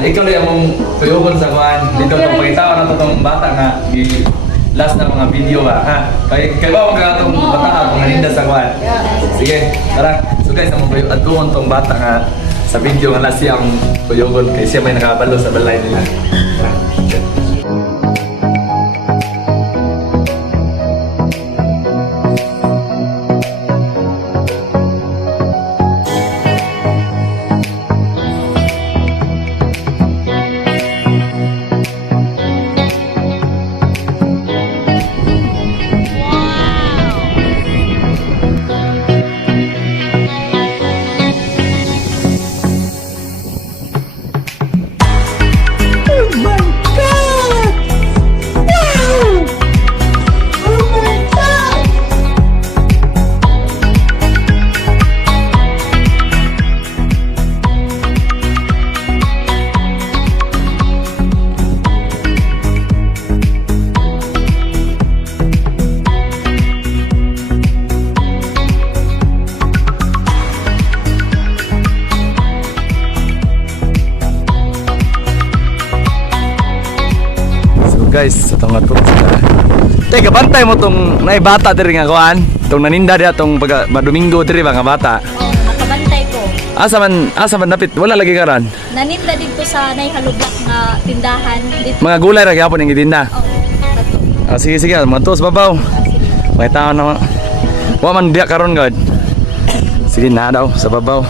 ikaw lang mong tuyugon sa kuan. Dito itong pagkitawa na itong bata nga. Last na mga video ha. Kaya ba mga itong bata kung naninda sa kuan. Sige, tara. So guys, namang tuyugon itong bata nga sa video nga last siyang tuyugon. Kaya siya may nakabalo sa balay nila. Tara. Guys, itong nga to. Teka, bantay mo itong naibata diri nga kuhan. Itong naninda diri itong Domingo diri ba nga bata. Oo, nakabantay ko. Asa man napit, wala lagi karan. Naninda dito sa Nayhalublak nga tindahan. Dito. Mga gulay ra gyapon ang gitinda. Oo, Sige sige, mga tos babaw. May tao na. Wa man diya karon god. Sige na daw sa babaw.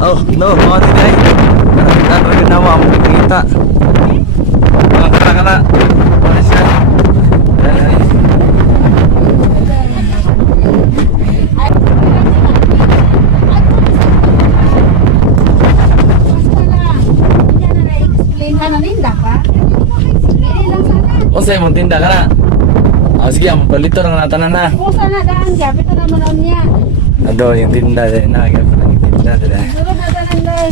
Oh, no, mga tinay. Nakita rin na mo ang kita. Mga kara-kara. Ano siya? O sa'yo mong tinda ka na? Sige, ang palito ng natanan na. Kung sana daan siya, pito naman on niya. Ado, yung tinda din na. Yung tinda din. Surod na tanan doy.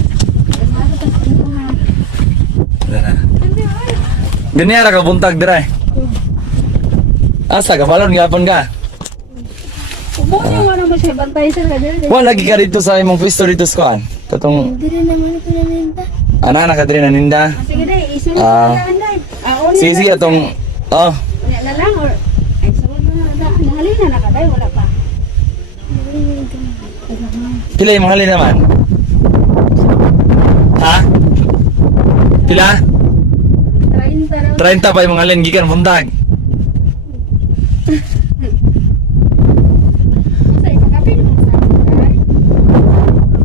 Ganyan ka buntag dira. Asa ka balon gapon ka? Ubo niyo ano mo siya bantay sir ka diri. Wa lagi ka dito sa imong pwesto dito sa kuan. Tatong Diri naman ito na ninda. ana ka diri na ninda. Sige dai, isunod Ah. na daan dai. Ah, Sige sige atong oh, Unya na lang or ay sunod na daan. Halina na ka dai wala pa. pila imong halin naman? Ha? Pila? 30 raw. 30 pa imong halin gikan buntag. Sa ipakapin mo sa dai.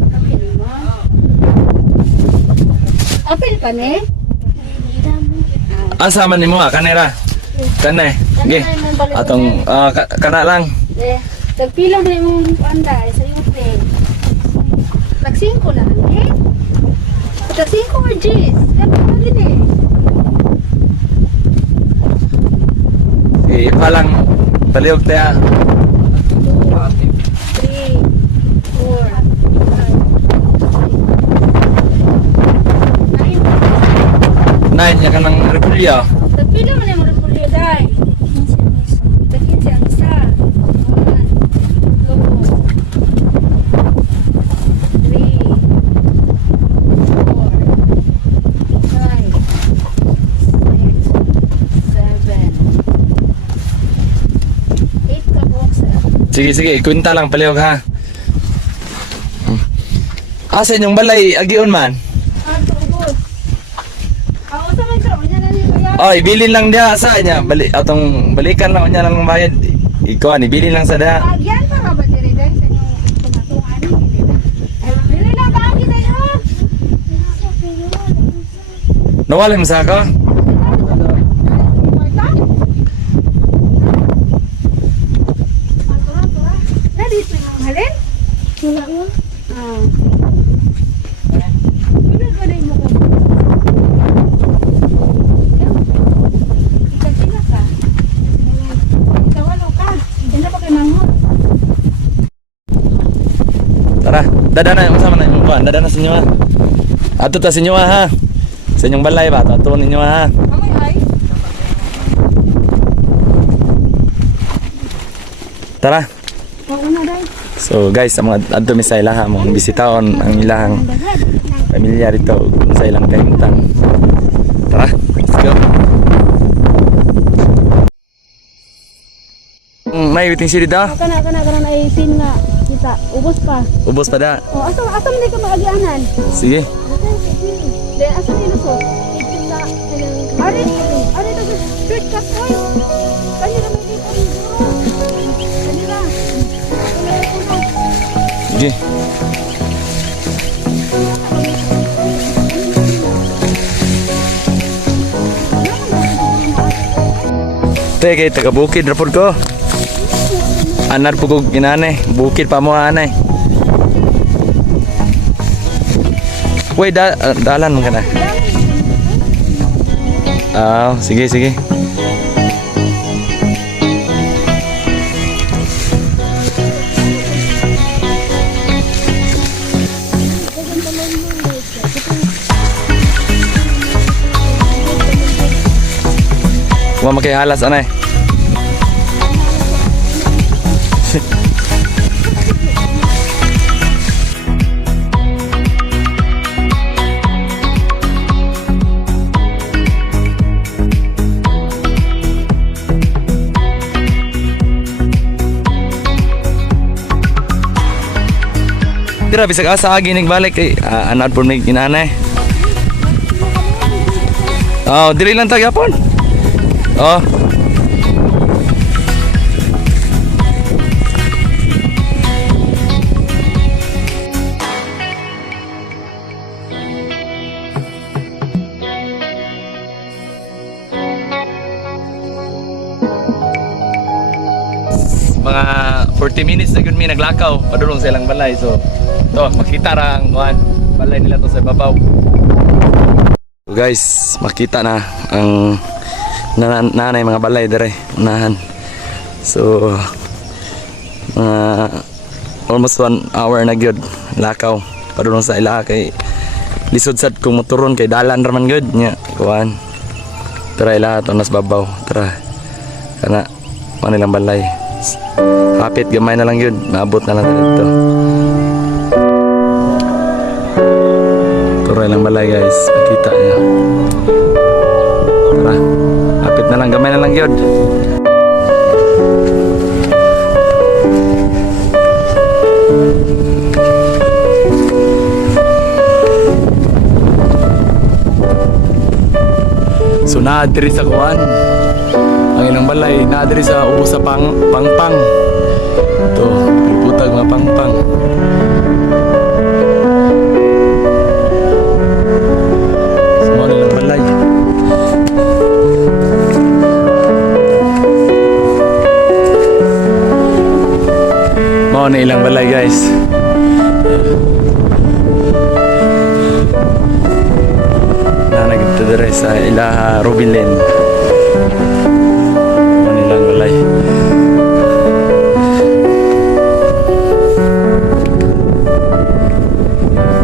Kapin mo. Apil pa ni? Asa man nimo kanera? Kanay. Ge. Atong kana lang. Eh, tagpila na yung panday sa YouTube. Nag-5 lang, eh? Nag-5 or G's? Ganun mo din eh. Eh palang baliog tayo. 3, 4, 5, 9 nya kanang repulya. tagpila mo na yung repulyo, day. Tagpila siya ang isa. 1, 2, 3, 4, 5, 6, 7, 8 ka box. Sige ikunta lang paliog ha. Asa inyong balay agion man? Sa man sa unya na nito yan. Oh, ibilin lang dia sa nya. Atong balikan lang nya lang bayad. Ikaw ani ibilin lang sa da. Agyan para ba diri dai sa inyong pangatuan ni dili na ba kita yo. Nawala mo sa ako? Wala mo? Pinagulay mo ko. Ikaw ka. Ikaw ano ka? Hindi pa kayo manghot. Tara, dadana yung sama na yung kuan. Dadana sa inyo ha. Ato ta sa inyo ha. Sa inyong balay ba? Ato ninyo ha. Amoy ay. Tara. Oo na dai. So guys, ang mga adto mi sa ilaha mo bisitaon ang ilang pamilya dito kung sa ilang kahimtang. Tara, let's go. May biting siri daw. Kana ay pin nga kita. Ubos pa. Ubos pa da. Oh, asa man ka maagianan? Sige. De asa ni luso? Ari to shortcut oy. Kanya na may dito ni bro. Kanila. Sige. Teka, taga bukid rapod ko. Anar po kong ginanay. Bukid pa mo anay. Uy, dalan mo ka na. Sige, sige. Huwag makihalas, anay. Tira, bisag asa agi nagbalik kay anad po may ginanay. Oh, dili lang tagapon. Oh. Mga 40 minutes na yun may naglakaw padulong sa ilang balay. So to makita ra ang balay nila to sa babaw. So guys, makita na ang nanay mga balay dire unahan. So almost 1 hour na gyud lakaw padulong sa ila kay lisod sad kung motoron kay dalan ra man gyud nya kuan. Tara ila to nas babaw. Tara kana manilang balay. Hapit gamay na lang yun, maabot na lang dito. Turay lang balay guys, makita nyo. Tara, hapit na lang, gamay na lang yun. So naadiri sa kuwan ang ilang balay, naadiri sa ubo sa pangpang. Ito, putag mga pangpang. Semua nilang balay. Mau na ilang balay guys. Nanagito dire sa ilaha Rubilen. Manilang balay.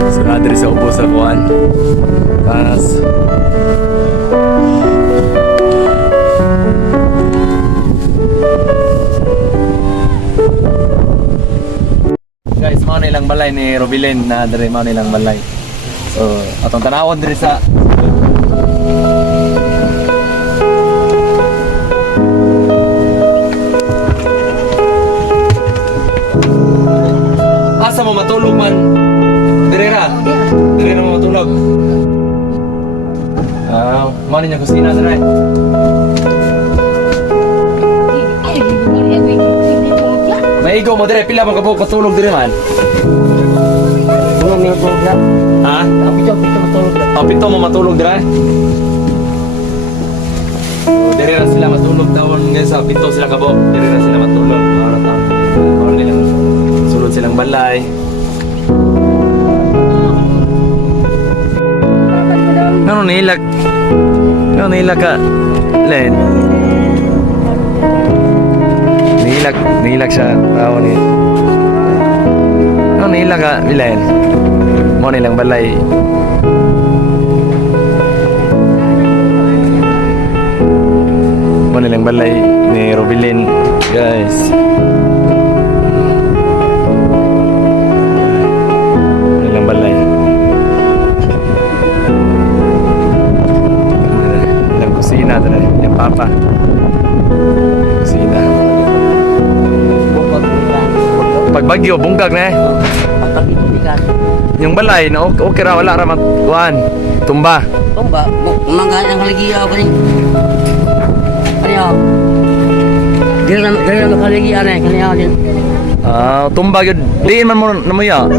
Sunod sa ubo sa kuan. Pas. Guys, mao na ilang balay ni Rubilen na dire mao na ilang balay. So, atong tanawon dire sa asa mo matulog man? Dire ra. Dire ra mo matulog. Mao niya kusina dire. Maigo mo dire pila mo kabog patulog dire man. Mga matulog na. Ha? Pito matulog na. Pito mo matulog dire. Dire ra sila matulog tawon guys sa pito sila kabog. Dire ra sila matulog. Para ta. Para nilang sulod silang balay. Ano nilag? Ano nilag ka? Len. Nilag siya tao ni. Ano nilag ka? Len. Mo nilang balay. Mo nilang balay ni Rubilen, guys. Pag bagyo, bunggag na eh. Pag itubigan. Yung balay, na okay ra, wala ra magkuhan. Tumba. Tumba, umangga ang haligiya ko ni. Kanya. Dili na makaligiya na kanya din. Tumba yun. Di man mo namuya.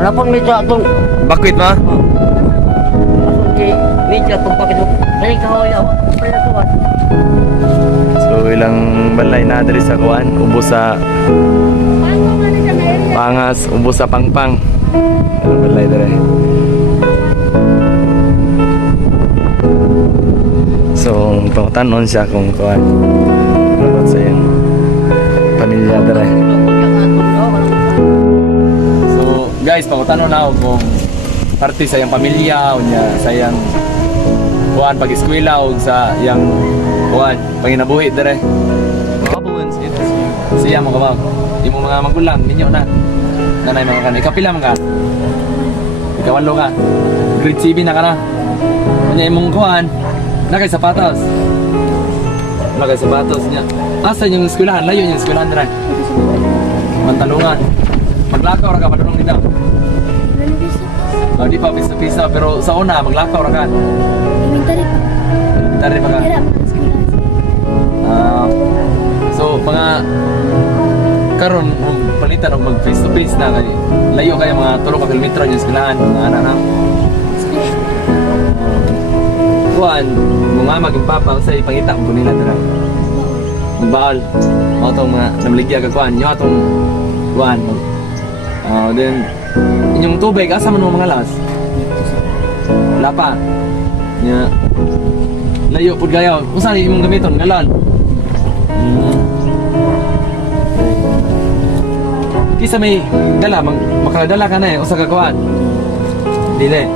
Rapon mi sa atong Bakwit ma? atong ki media tumba kito. Kaya kahoy ako. Pala to. So ilang balay na diri sa kuhan, ubos sa Pangas, ubos sa Pangpang. Ilang balay diri. So pangutanon siya kung kuhan. Dapat sa iyang pamilya diri. So guys, pangutanon na ako kung parte sa iyang pamilya o niya sa iyang kuhan pag-eskwela o sa iyang kuhan panginabuhi dere. Siya mo kabaw. Imong mga magulang ninyo na. Nanay mga kanay. Kapila man ka? Ikawalo ka. Grade 7 na ka na. Kanya imong kuhan. Nakay sapatos. Nakay sapatos niya. Asa yung eskwelahan? Layo yung eskwelahan dere. Mantalungan. Maglakaw ra ka padulong dito. Di pa pisa-pisa pero sa una maglakaw ra ka. Elementary pa ka. So mga karon palitan og mag face to face na kay layo kay mga 3 ka kilometro yung eskwelahan mga anak na. Kuan, mga maging papa sa ipangita ko nila dira. Baal. Mo tong mga namligya ka kuan, yo atong kuan. Then inyong tubig asa man mo mga las? Lapa. Nya layo pud gayo. Usa ni imong gamiton galon? Kisa may dala, makadala ka na eh, usa ka kuhan. Dili.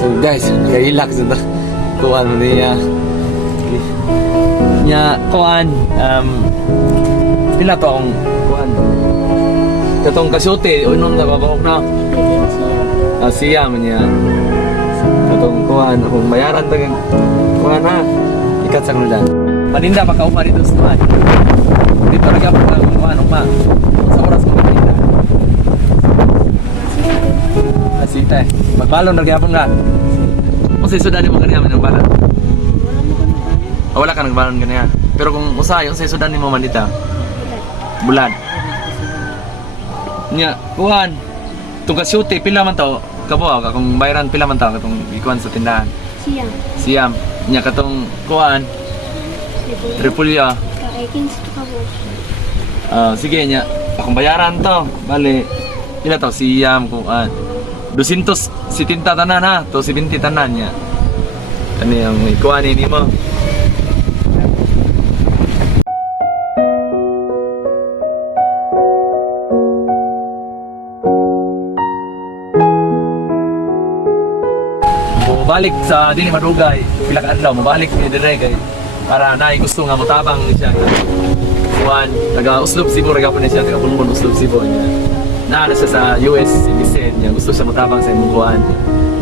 So guys, kailak sa kuhan mo niya. Nya kuhan, pila to akong kuhan. Katong kasyute, unom na babawak na. Siya man niya. Katong kuhan, akong bayaran tagang kuhan ha. Ikat sa kanila. Paninda pa kaupa dito sa tuwan. Dito lagi ako ng kuhan, ma. Sa oras ko paninda. Asita eh. Magbalon lagi ako nga. Kung sa isudan mo ganyan, ng balon. Wala ka ng balon ganyan. Pero kung usa, yung sa isudan mo man dito. Bulan. Nya, kuhan. Itong kasyute, pila man to. Kabuha ka, kung bayaran pila man to. Katong ikuhan sa tindahan. Siyam. Nya, katong kuhan. Repulya. Sige nya. Akong bayaran to. Bale. Pila to? Siyam kuhan. 270 tanan ha. 270 tanan nya. Ano yung ikuhan ini mo? Mabalik sa dili madugay, pila ka adlaw mabalik ni dire kay para naay gusto nga motabang siya. Kuan, taga Uslob Cebu ra gyapon siya, taga Bulbon Uslob Cebu niya. Naa siya sa US citizen niya, gusto siya motabang sa imong kuan.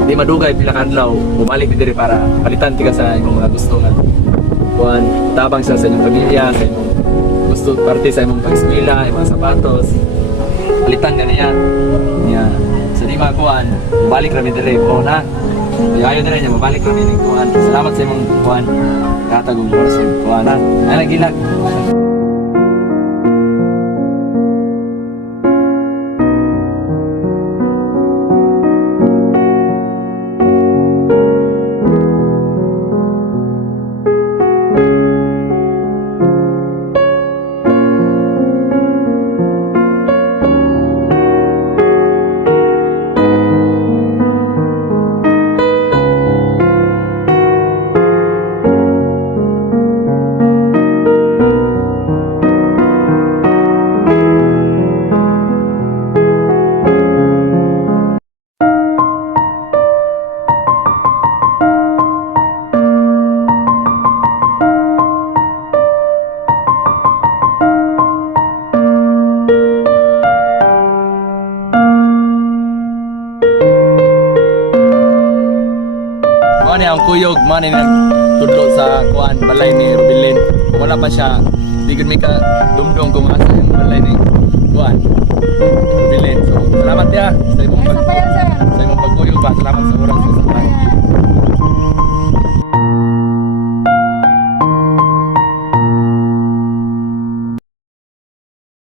Di madugay pila ka adlaw, mabalik ni dire para palitan tiga sa imong mga gusto nga. Kuan, tabang siya sa inyong pamilya, sa imong gusto parte sa imong pag-eskwela, imong sapatos. Palitan niya niya. Sa di kuan, balik ra mi dire po na. Ayaw na rin niya, mabalik kami ng kuhan. Salamat sa imong kuhan. Katagong oras ng kuhan ha. Ay, nagilag. Ang kuyog man ni tudlo sa kuan balay ni Rubilin. Wala pa siya Di gud may ka dumdum kung asa yung balay ni kuan. Bilin. So, salamat ya sa imong Sa payan, sir. sa imong pagkuyog ba. Salamat sa oras sa